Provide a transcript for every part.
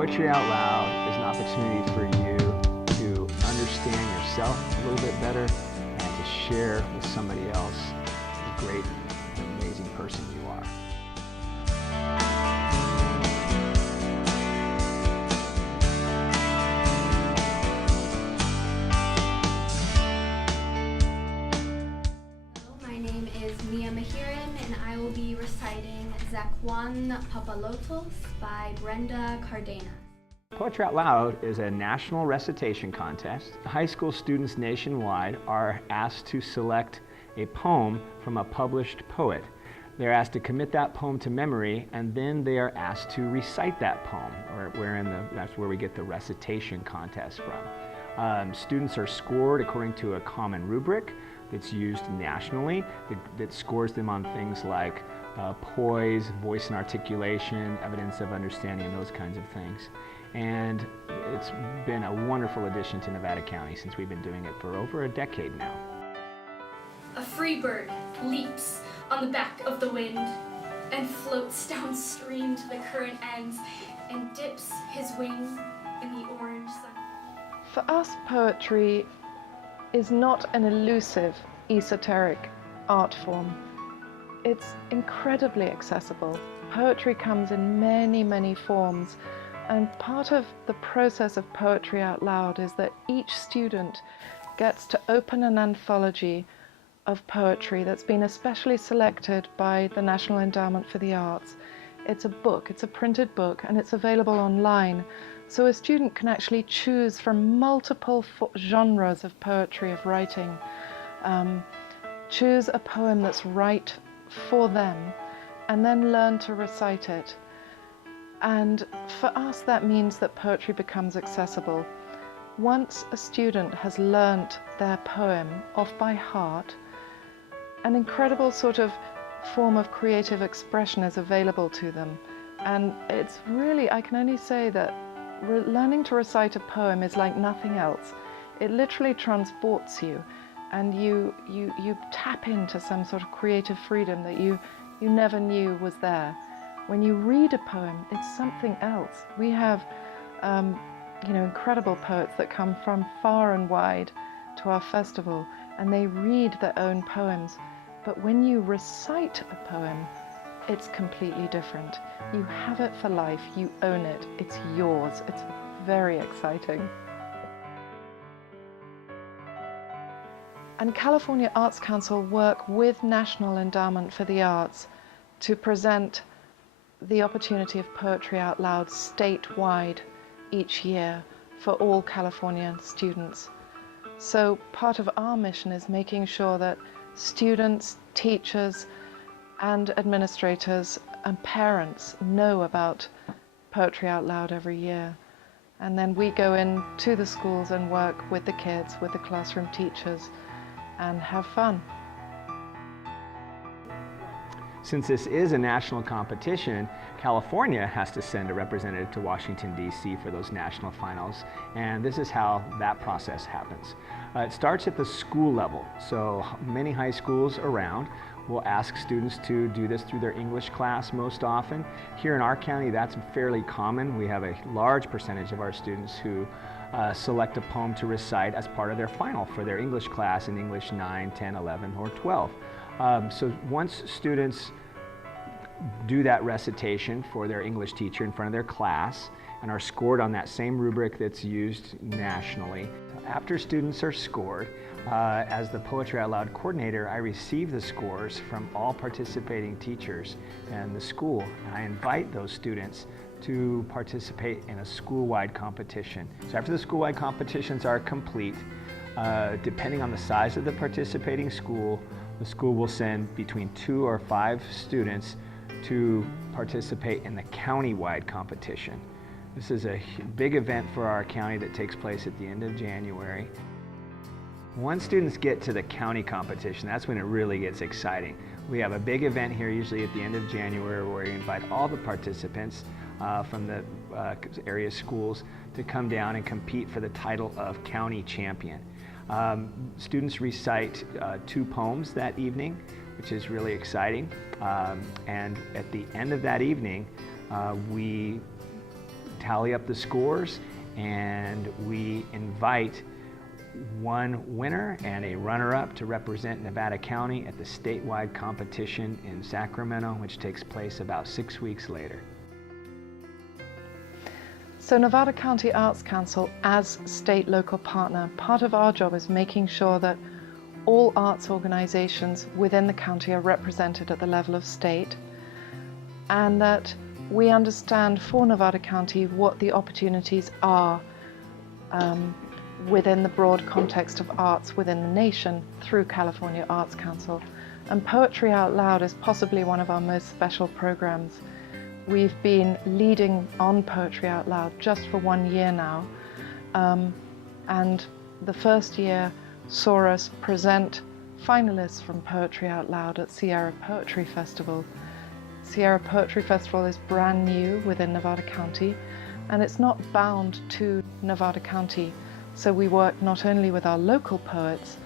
Poetry Out Loud is an opportunity for you to understand yourself a little bit better and to share with somebody else the great, amazing person you are. My name is Mia Mahiran, and I will be reciting Zakwan Papalotos by Brenda Cardenas. Poetry Out Loud is a national recitation contest. High school students nationwide are asked to select a poem from a published poet. They're asked to commit that poem to memory, and then they are asked to recite that poem, that's where we get the recitation contest from. Students are scored according to a common rubric that's used nationally that scores them on things like poise, voice and articulation, evidence of understanding, and those kinds of things. And it's been a wonderful addition to Nevada County since we've been doing it for over a decade now. A free bird leaps on the back of the wind and floats downstream to the current ends and dips his wing in the orange sun. For us, poetry is not an elusive, esoteric art form. It's incredibly accessible. Poetry comes in many, many forms, and part of the process of Poetry Out Loud is that each student gets to open an anthology of poetry that's been especially selected by the National Endowment for the Arts. It's a book, it's a printed book, and it's available online. So a student can actually choose from multiple genres of poetry, of writing, choose a poem that's right for them, and then learn to recite it. And for us, that means that poetry becomes accessible. Once a student has learnt their poem off by heart, an incredible sort of form of creative expression is available to them. And it's really, I can only say that learning to recite a poem is like nothing else. It literally transports you, and you tap into some sort of creative freedom that you never knew was there. When you read a poem, it's something else. We have incredible poets that come from far and wide to our festival, and they read their own poems. But when you recite a poem, it's completely different. You have it for life, you own it, it's yours. It's very exciting. And California Arts Council work with National Endowment for the Arts to present the opportunity of Poetry Out Loud statewide each year for all California students. So part of our mission is making sure that students, teachers, and administrators and parents know about Poetry Out Loud every year. And then we go into the schools and work with the kids, with the classroom teachers, and have fun. Since this is a national competition, California has to send a representative to Washington, D.C. for those national finals, and this is how that process happens. It starts at the school level, so many high schools around will ask students to do this through their English class most often. Here in our county, that's fairly common. We have a large percentage of our students who select a poem to recite as part of their final for their English class in English 9, 10, 11, or 12. So once students do that recitation for their English teacher in front of their class and are scored on that same rubric that's used nationally, after students are scored, as the Poetry Out Loud coordinator, I receive the scores from all participating teachers in the school, and I invite those students to participate in a school-wide competition. So after the school-wide competitions are complete, depending on the size of the participating school, the school will send between 2 or 5 students to participate in the county-wide competition. This is a big event for our county that takes place at the end of January. Once students get to the county competition, that's when it really gets exciting. We have a big event here, usually at the end of January, where we invite all the participants from the area schools to come down and compete for the title of county champion. Students recite 2 poems that evening, which is really exciting. And at the end of that evening, we tally up the scores, and we invite one winner and a runner-up to represent Nevada County at the statewide competition in Sacramento, which takes place about 6 weeks later. So Nevada County Arts Council, as state local partner, part of our job is making sure that all arts organizations within the county are represented at the level of state, and that we understand for Nevada County what the opportunities are within the broad context of arts within the nation through California Arts Council. And Poetry Out Loud is possibly one of our most special programs. We've been leading on Poetry Out Loud just for 1 year now, and the first year saw us present finalists from Poetry Out Loud at Sierra Poetry Festival. Sierra Poetry Festival is brand new within Nevada County, and it's not bound to Nevada County. So we work not only with our local poets,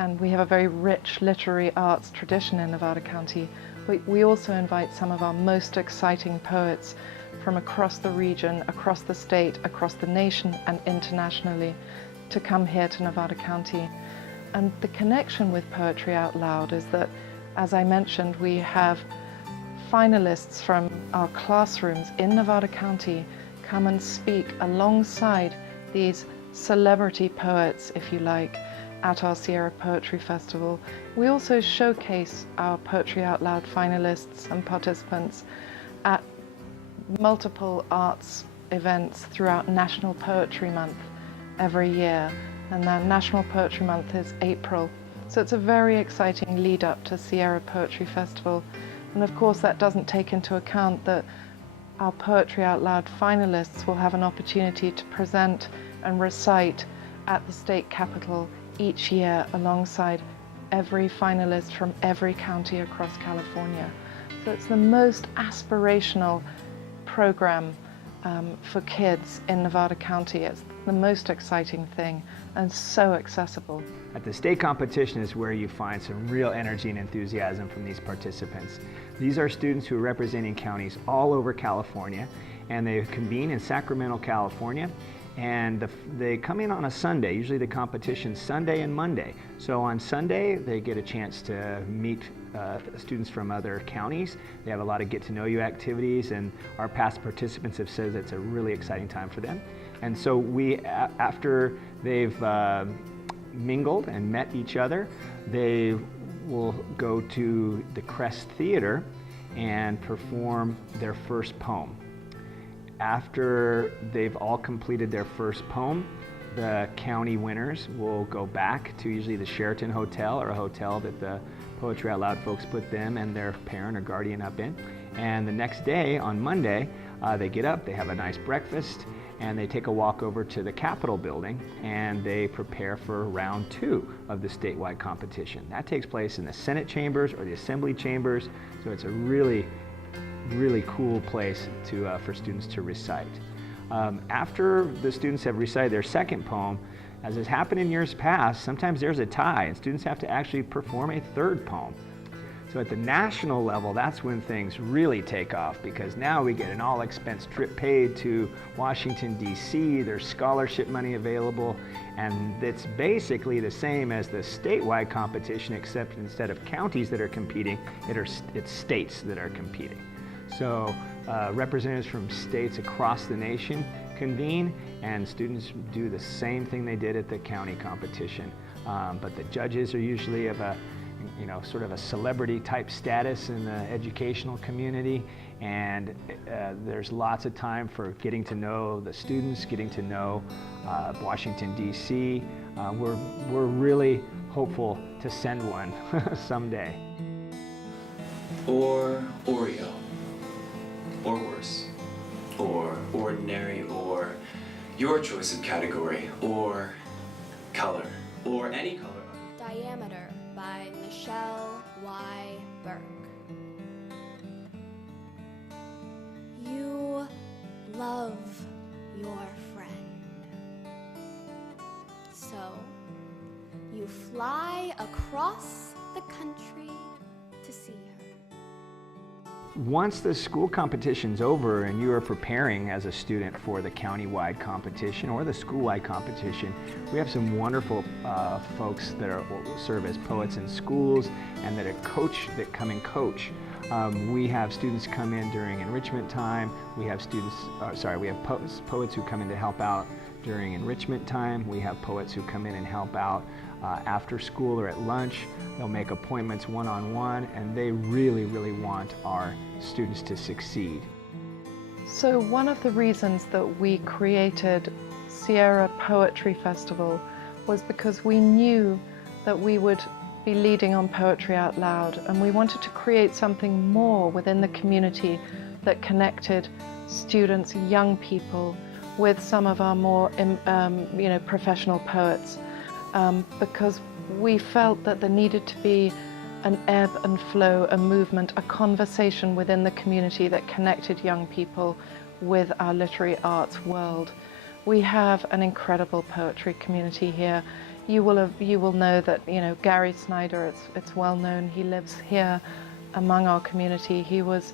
and we have a very rich literary arts tradition in Nevada County, but we also invite some of our most exciting poets from across the region, across the state, across the nation, and internationally to come here to Nevada County. And the connection with Poetry Out Loud is that, as I mentioned, we have finalists from our classrooms in Nevada County come and speak alongside these celebrity poets, if you like, at our Sierra Poetry Festival. We also showcase our Poetry Out Loud finalists and participants at multiple arts events throughout National Poetry Month every year, and that National Poetry Month is April. So it's a very exciting lead up to Sierra Poetry Festival. And of course that doesn't take into account that our Poetry Out Loud finalists will have an opportunity to present and recite at the state capitol each year alongside every finalist from every county across California. So it's the most aspirational program for kids in Nevada County. It's the most exciting thing and so accessible. At the state competition is where you find some real energy and enthusiasm from these participants. These are students who are representing counties all over California, and they convene in Sacramento, California, and they come in on a Sunday. Usually the competition's Sunday and Monday. So on Sunday, they get a chance to meet students from other counties. They have a lot of get-to-know-you activities, and our past participants have said it's a really exciting time for them. And so after they've mingled and met each other, they will go to the Crest Theater and perform their first poem. After they've all completed their first poem, the county winners will go back to usually the Sheraton Hotel, or a hotel that the Poetry Out Loud folks put them and their parent or guardian up in. And the next day, on Monday, they get up, they have a nice breakfast, and they take a walk over to the Capitol building, and they prepare for round 2 of the statewide competition. That takes place in the Senate chambers or the Assembly chambers, so it's a really cool place for students to recite. After the students have recited their second poem, as has happened in years past, sometimes there's a tie and students have to actually perform a third poem. So at the national level, that's when things really take off, because now we get an all-expense trip paid to Washington, D.C., there's scholarship money available, and it's basically the same as the statewide competition, except instead of counties that are competing, it's states that are competing. So representatives from states across the nation convene, and students do the same thing they did at the county competition. But the judges are usually of a sort of a celebrity type status in the educational community, and there's lots of time for getting to know the students, getting to know Washington, D.C. We're really hopeful to send one someday. Or Oreo, or worse, or ordinary, or your choice of category, or color, or any color. Diameter by Michelle Y. Burke. You love your friend, so you fly across the country to see her. Once the school competition's over and you are preparing as a student for the county-wide competition or the school-wide competition, we have some wonderful folks that serve as poets in schools and that come and coach. We have students come in during enrichment time. We have poets who come in to help out during enrichment time. We have poets who come in and help out after school or at lunch. They'll make appointments one-on-one, and they really, really want our students to succeed. So one of the reasons that we created Sierra Poetry Festival was because we knew that we would be leading on Poetry Out Loud, and we wanted to create something more within the community that connected students, young people, with some of our more professional poets, because we felt that there needed to be an ebb and flow, a movement, a conversation within the community that connected young people with our literary arts world. We have an incredible poetry community here. You will know that, Gary Snyder, it's well known, he lives here among our community. He's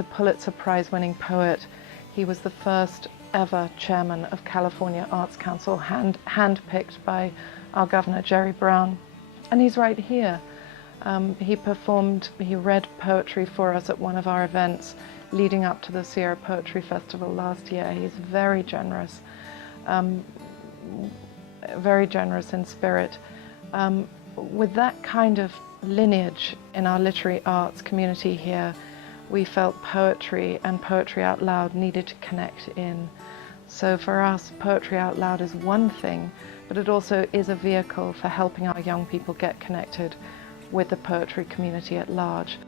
a Pulitzer Prize winning poet. He was the first ever chairman of California Arts Council, handpicked by our governor, Jerry Brown. And he's right here. He read poetry for us at one of our events leading up to the Sierra Poetry Festival last year. He's very generous in spirit. With that kind of lineage in our literary arts community here, we felt poetry and Poetry Out Loud needed to connect in. So for us, Poetry Out Loud is one thing, but it also is a vehicle for helping our young people get connected with the poetry community at large.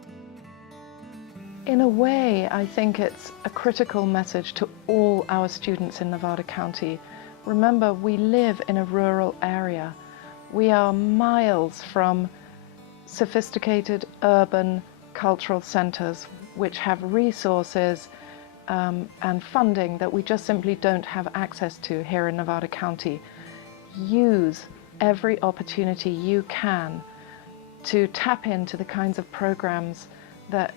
In a way, I think it's a critical message to all our students in Nevada County. Remember, we live in a rural area. We are miles from sophisticated urban cultural centers which have resources and funding that we just simply don't have access to here in Nevada County. Use every opportunity you can to tap into the kinds of programs that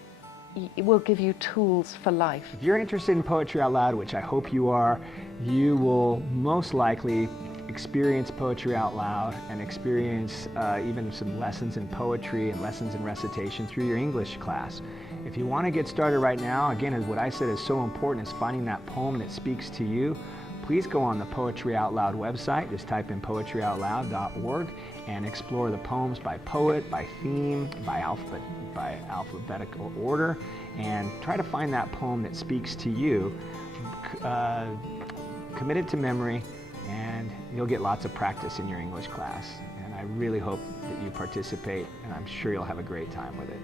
will give you tools for life. If you're interested in Poetry Out Loud, which I hope you are, you will most likely experience Poetry Out Loud and experience even some lessons in poetry and lessons in recitation through your English class. If you want to get started right now, again, as what I said is so important, is finding that poem that speaks to you. Please go on the Poetry Out Loud website, just type in poetryoutloud.org and explore the poems by poet, by theme, by alphabetical order, and try to find that poem that speaks to you. Commit it to memory, and you'll get lots of practice in your English class. And I really hope that you participate, and I'm sure you'll have a great time with it.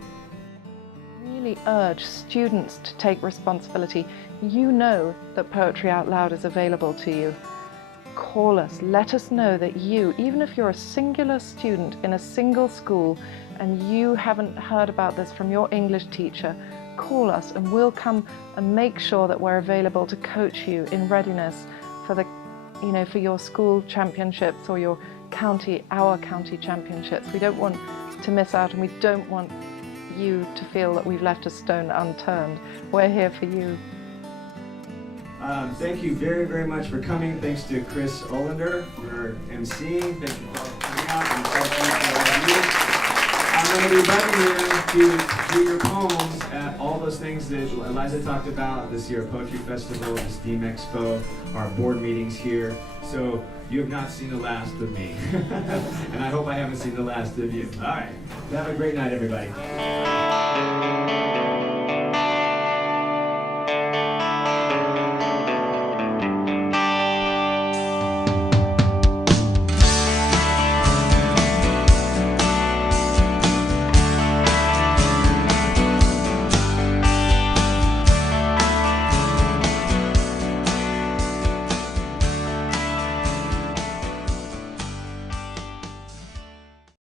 Really urge students to take responsibility. You know that Poetry Out Loud is available to you. Call us, let us know that you, even if you're a singular student in a single school and you haven't heard about this from your English teacher, call us and we'll come and make sure that we're available to coach you in readiness for for your school championships or our county championships. We don't want to miss out, and we don't want you to feel that we've left a stone unturned. We're here for you. Thank you very, very much for coming. Thanks to Chris Olander for emceeing. Thank you for coming out, and thank you for you. I'm going to be inviting you to do your poems at all those things that Eliza talked about, the Sierra Poetry Festival, the STEAM Expo, our board meetings here. So you have not seen the last of me. And I hope I haven't seen the last of you. All right. Have a great night, everybody.